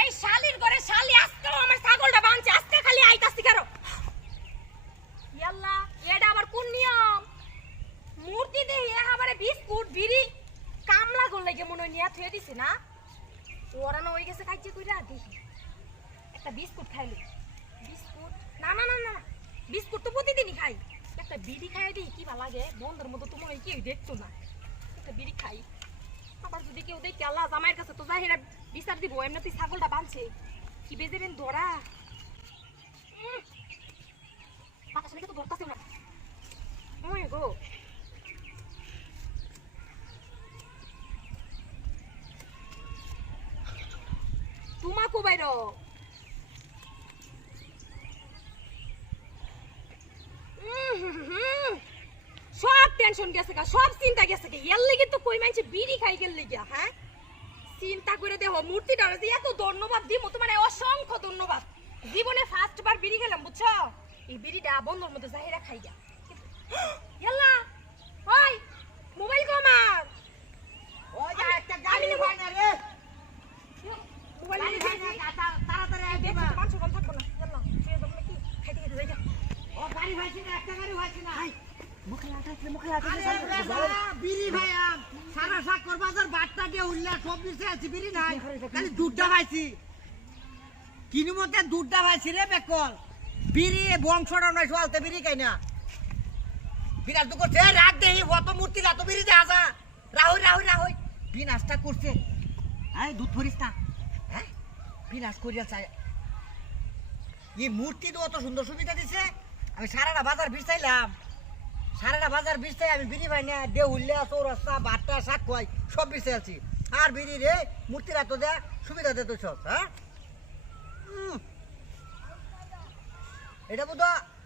এই শালির ঘরে শালি, আজকেও আমার ছাগলটা বাঁধছে, আজকে খালি আইতাছি কারও ইয়াল্লা, এটা আবার কোন নিয়ম? মূর্তি দিয়ে এ আবার বিস্কুট, বিড়ি, কামলা যে মনে হয় নিয়ে থুয়ে দিছে না? ওরা না ওই গেছে কাইছে কইরা দেখি। একটা বিস্কুট খাইলো। বিস্কুট? না না না না। বিস্কুট তো প্রতিদিনই খাই। একটা বিড়ি খাই দিই কি লাগে? বন্ধের মতো তোমার কেউ দেখতো না। একটা বিড়ি খাই। আবার যদি কেউ দেখে আল্লাহ জামাইয়ের কাছে তো যাই হেরা বিচার দিব এমনি তুই ছাগলটা বাঁধছে কি বেজেবেন ধরা। বাতাস লেগে তো ধরতাছে না ওই গো। তোমাকো বাইর সব টেনশন গেছে গা সব চিন্তা গেছে গা। এর লেগে তো কই মানছে বিড়ি খাই গেল লেগে হ্যাঁ? চিন্তা করে দেখো মূর্তিটা যে এত ধন্যবাদ দিব তোমার অসংখ্য ধন্যবাদ। জীবনে ফার্স্ট বার বিড়ি খেলাম বুঝছ? এই বিড়িটা বন্ধুর মধ্যে জাহিরা খাই গা। ইয়াল্লা ওই মোবাইল কো আমার ওই যা একটা গাড়ি হয় না রে। মোবাইল নিয়ে তাড়াতাড়ি দেখছি দিবা। মানুষ কম থাকব না। ইয়াল্লা দেবো নাকি খাইতে খাইতে যাই। ও গাড়ি হয়েছে না একটা গাড়ি হয়েছে না। মুখে লাগাইছে মুখে আরে রে সারা বিড়ি ভাইয়াম সারা সাকর বাজার বাট্টা দিয়ে উল্লা সব দিছে বিড়ি নাই। খালি দুধটা ভাইছি। কিনু মতে দুধটা ভাইছি রে বেকল। বিড়ি বংশটা নয় সোয়ালতে বিড়ি খাই না। বিরাজ তো করছে "এই দেহি অত মূর্তি রাত বিড়ি দেখা যা। রাহুল রাহুল রাহুল। বিনাশটা করছে। হ্যাঁ দুধ ভরিস না। হ্যাঁ? বিনাশ করিয়া চাই। এই মূর্তি তো অত সুন্দর সুবিধা দিছে। আমি সারাটা বাজার বিছাইলাম। সারাটা বাজার বিছাই আমি বিড়ি ভাই না দে উল্লে চৌরাস্তা, বাট্টা শাক খোয়াই সব বিছে আছি। আর বিড়ি রে মূর্তি রাত দে সুবিধা দে তো সব হ্যাঁ। এটা বোধ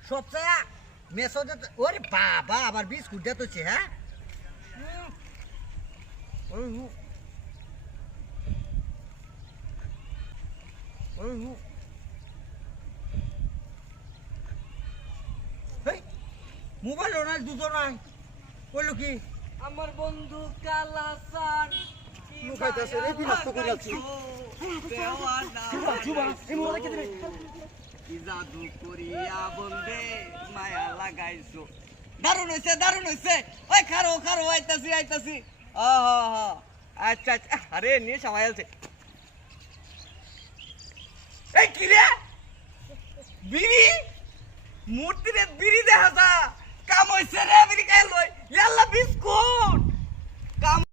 সবচেয়ে মেসো তো- ওরে বাবা, আবার বিস্কুট দে তোছে হ্যাঁ? উম। ওই হু। ওই হু। হেই, মোবাইল নাই দুটো নাই। বলল কি? আমার বন্ধু কালাসান লুকাইতাছে রে, বিরক্ত করে জাদু করিয়া বন্দে মায়া লাগাইছো? দারুণ হইছে দারুণ হইছে। ওই খারো খারো আইতাছি আইতাছি। ও হ হ। আচ্ছা আচ্ছা। আরে নিয়ে সময় আছে এই কি রে? বিড়ি? মূর্তি রে বিড়ি দেখা যা। কাম হইছে রে আমেরিকায় লই। ইয়াল্লা বিস্কুট।